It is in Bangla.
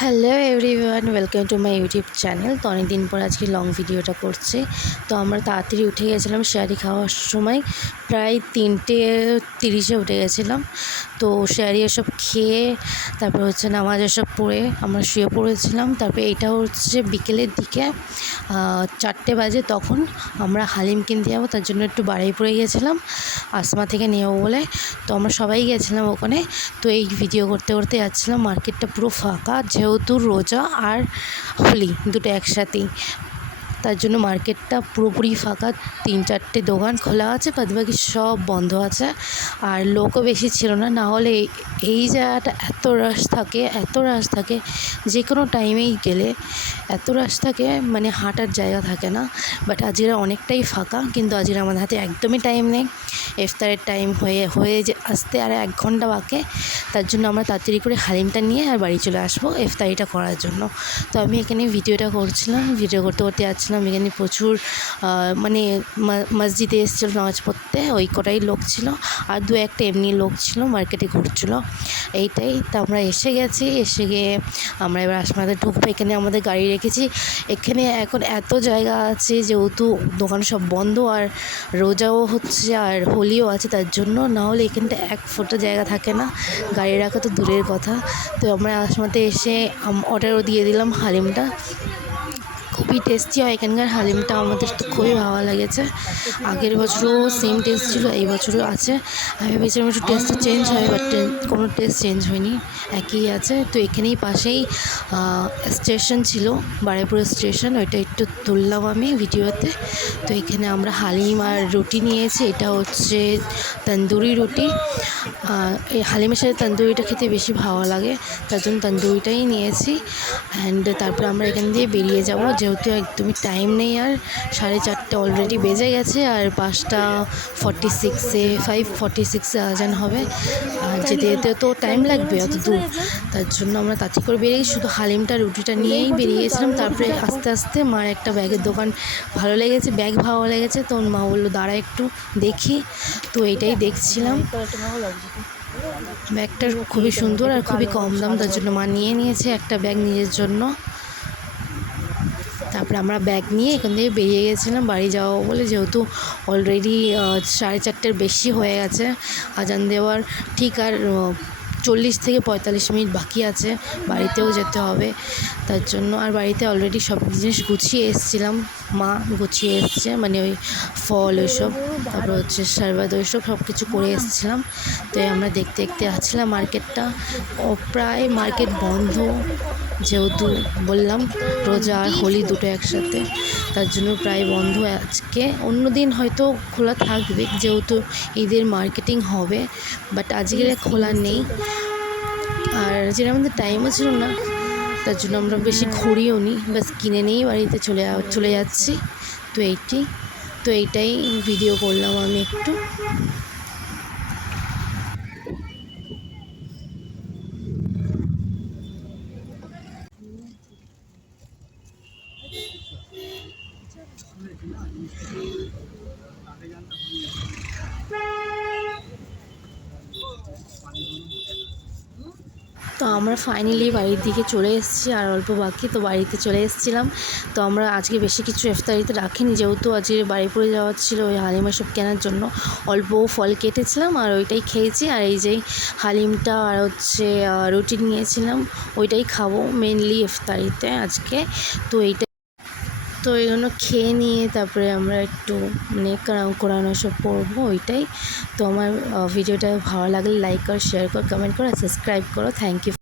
Hello everyone, welcome to my YouTube channel. তো অনেক দিন পর আজকে লং ভিডিওটা করছি। তো আমরা তাড়াতাড়ি উঠে গেছিলাম শেয়ারি খাওয়ার সময়, প্রায় 3:30-এ উঠে গেছিলাম। তো শেয়ারি এসব খেয়ে তারপর নামাজ এসব পড়ে আমরা শুয়ে পড়েছিলাম। তারপরে এটা বিকেলের দিকে 4টে বাজে, তখন আমরা হালিম কিনতে যাবো, তার জন্য একটু বাড়ি পড়ে গেছিলাম আসমা থেকে নেবো বলে। তো আমরা সবাই গেছিলাম ওখানে। তো এই ভিডিও করতে করতে যাচ্ছিলাম, মার্কেটটা পুরো ফাঁকা, যেহেতু রোজা আর হোলি দুটো একসাথেই, তার জন্য মার্কেটটা পুরোপুরি ফাঁকা। 3-4টে দোকান খোলা আছে, বাদবাকি সব বন্ধ আছে, আর লোকও বেশি ছিল না। না হলে এই জায়গাটা এত রাশ থাকে, যে কোনো টাইমেই গেলে এত রাশ থাকে, মানে হাঁটার জায়গা থাকে না। বাট আজকে অনেকটাই ফাঁকা, কিন্তু আজকে আমাদের হাতে একদমই টাইম নেই। ইফতারের টাইম হয়ে যে আসতে আর 1 ঘন্টা বাকি, তার জন্য আমরা তাড়াতাড়ি করে হালিমটা নিয়ে আর বাড়ি চলে আসবো ইফতারিটা করার জন্য। তো আমি এখানে ভিডিওটা করছিলাম, ভিডিও করতে করতে যাচ্ছিলাম। এখানে প্রচুর মানে মসজিদে এসেছিলো নামাজ পড়তে, ওই কটাই লোক ছিল, আর 2-1টা এমনি লোক ছিল মার্কেটে ঘুরছিলো, এইটাই। তো আমরা এসে গিয়ে আমরা এবার আসমাদের ঢুকবো। এখানে আমাদের গাড়ি রেখেছি। এখানে এখন এত জায়গা আছে, যেহেতু দোকান সব বন্ধ, আর রোজাও হচ্ছে আর হোলিও আছে, তার জন্য। না হলে এখানটা 1 ফুটও জায়গা থাকে না, গাড়ি রাখা তো দূরের কথা। তো আমরা আসমাতে এসে অর্ডারও দিয়ে দিলাম হালিমটা। খুবই টেস্টি হয় এখানকার হালিমটা, আমাদের তো খুবই ভালো লেগেছে। আগের বছরও সেম টেস্ট ছিল, এই বছরও আছে। আমি ভেবেছিলাম একটু টেস্টটা চেঞ্জ হয়, বাট কোনো টেস্ট চেঞ্জ হয়নি, একই আছে। তো এখানেই পাশেই স্টেশন ছিল, বারুইপুর স্টেশন, ওইটা একটু তুললাম আমি ভিডিওতে। তো এখানে আমরা হালিম আর রুটি নিয়েছি, এটা হচ্ছে তন্দুরি রুটি। এই হালিমের সাথে তন্দুরিটা খেতে বেশি ভালো লাগে, তার জন্য তন্দুরিটাই নিয়েছি। অ্যান্ড তারপরে আমরা এখান দিয়ে বেরিয়ে যাব, যেহেতু একদমই টাইম নেই। আর 4:30 অলরেডি বেজে গেছে, আর 5:46-এ আজান হবে, আর যেতে যেতে তো টাইম লাগবে অত দূর, তার জন্য আমরা তাড়াতাড়ি করে বেরিয়ে শুধু হালিমটা রুটিটা নিয়েই বেরিয়েছিলাম। তারপরে আস্তে আস্তে মার একটা ব্যাগের দোকান ভালো লেগেছে, ব্যাগ ভালো লেগেছে, তো মা বললো দাঁড়া একটু দেখি। তো এইটাই দেখছিলাম, ব্যাগটা খুবই সুন্দর আর খুবই কম দাম, তার জন্য মা নিয়েছে একটা ব্যাগ নিজের জন্য। তারপরে আমরা ব্যাগ নিয়ে এখান থেকে বেরিয়ে গেছিলাম বাড়ি যাবো বলে, যেহেতু অলরেডি 4:30-এর বেশি হয়ে গেছে আজান দেওয়ার, ঠিক আর 40 থেকে 45 মিনিট বাকি আছে, বাড়িতেও যেতে হবে, তার জন্য। আর বাড়িতে অলরেডি সব জিনিস গুছিয়ে এসেছিলাম, মা গুছিয়ে এসছে, মানে ওই ফল ওইসব, তারপর শরবত ওইসব সব কিছু করে এসেছিলাম। তো আমরা দেখতে দেখতে আসছিলাম মার্কেটটা, প্রায় মার্কেট বন্ধ, যেহেতু বললাম রোজা আর হোলি দুটো একসাথে, তার জন্য প্রায় বন্ধ আজকে। অন্য দিন হয়তো খোলা থাকবে, যেহেতু ঈদের মার্কেটিং হবে, বাট আজকে খোলা নেই। আর যেটা আমাদের টাইমও ছিল না, তার জন্য আমরা বেশি ঘুরিও নি, বাস কিনে নিয়েই বাড়িতে চলে যাচ্ছি। তো এইটাই ভিডিও করলাম আমি একটু। তো আমরা ফাইনালি বাড়ির দিকে চলে এসেছি, আর অল্প বাকি, তো বাড়িতে চলে এসেছিলাম। তো আমরা আজকে বেশি কিছু ইফতারিতে রাখিনি, যেহেতু আজকে বারুইপুরে যাওয়ার ছিল ওই হালিমা সব কেনার জন্য। অল্প ফল কেটেছিলাম আর ওইটাই খেয়েছি, আর এই যে হালিমটা আর রুটি নিয়েছিলাম, ওইটাই খাবো মেনলি ইফতারিতে আজকে। তো এইগুলো খেয়ে নিয়ে তারপরে আমরা একটু মানে কোরআন সব পড়বো, ওইটাই। তো আমার ভিডিওটা ভালো লাগলে লাইক করো, শেয়ার করো, কমেন্ট করো, সাবস্ক্রাইব করো। Thank you.